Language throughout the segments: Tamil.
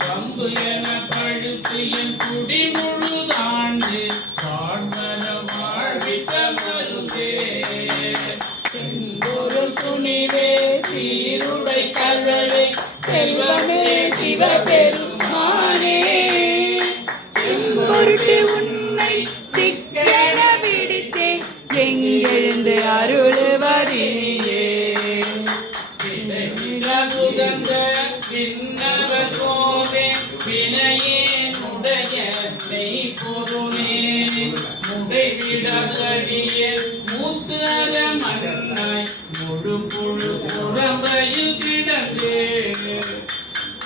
வம்பு என பழுத்து என் குடி முழுதாண்டு வாழ்வர வாழ்வித்த மருந்தே செம்பொருள் துணிவே சீருடை கல்வலே செல்வமே சிவபெருமானே எம்பொருட்டு உன்னை சிக்கன பிடித்தேன் எங்கெழுந்து அருளுவதினியே உகந்த விண்ணவர் போவே வினையே உடைய மெய்ப்பொருளே முடைவிடகடிய மூத்து அற மண்ணாய் முழு புழு புறம்பையில் கிடந்து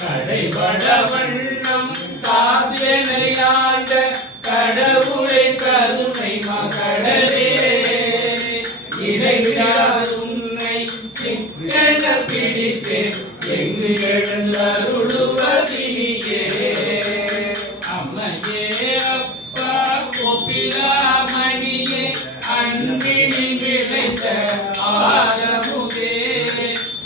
கடைபட வண்ணம் காத்தியனையாண்ட கடவுளை கருணை மகளே இடைவிடாது உன்னை சிக்கன பிடித்து எங்கு எழுந்தருளுவதினியே அம்மையே அப்பா கோபிலாமணியே அன்பினில் விளைந்த ஆரமுதே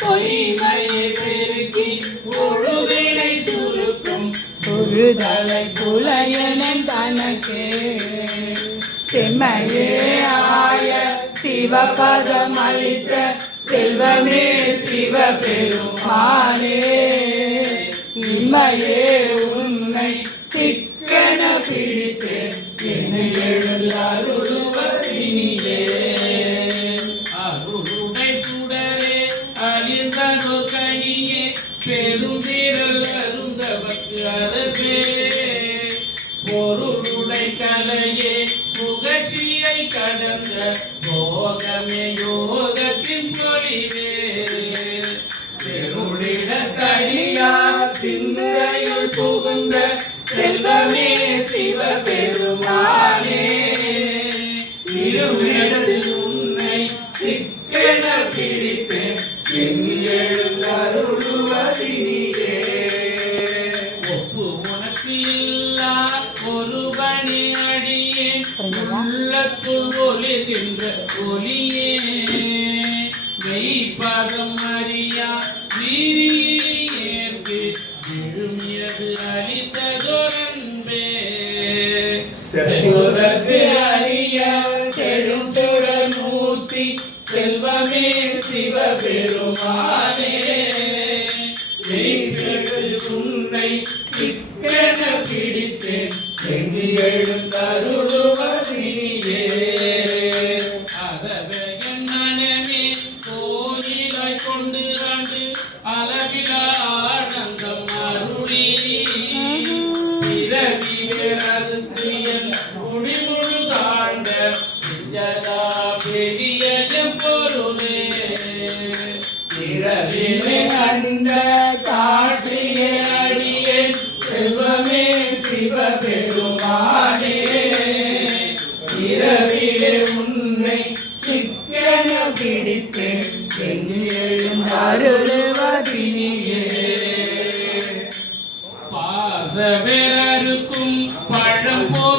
பொய்மையை பெருக்கி பொழுதினை சுருக்கும் பொழுதலை புலையனன் தனக்கே செம்மையே ஆய சிவபதம் அளித்த செல்வமே சிவபெருமானே இம்மையே உன்னை சிக்கன பிடித்து என்னை எழுந்தருளுவதினியே அருளுடை சுடரே அழிந்ததோ கனியே பெருந்திரல் அருந்தவக்கு அரசே பொருளுடை கலையே புகழ்ச்சியை கடந்த போகமே யோகத்தின் பொழிவே பெருளிட கடியார் சிந்தையுள் புகுந்த செல்வமே சிவபெருமானே இருளிடத்தில் உன்னை சிக்கன பிடித்து எங்கு எழுந்தருளுவதினியே ஒப்பு உனக்கு இல்லா ஒரு பணி அடியே உள்ளத்துள் ஒளிர்கின்ற ஒளியே மெய்ப்பதம் அறியா வீரியேற்கு விழுமியது அளித்ததொரன்பே செல்வதற்கு அறிய செடும் சுடர் மூர்த்தி செல்வமே சிவபெருமானே உன்னை சிக்கன பிடித்து எங்கு எழுந்தருளுவதினியே அகவே என் மனமே கோயிலாய் கொண்டு ஆண்டு அளவிலா ஆனந்தம் அருளி பிறவி வேறறுத்து என் குடி முழுதாண்ட ஜதா பெரிய பொருளே இரவிலே கண்ட காட்சியே அடியே செல்வமே சிவபெருமானே இரவிலே உன்னை சிக்கன பிடித்து எங்கு எழுந்தருளுவதினியே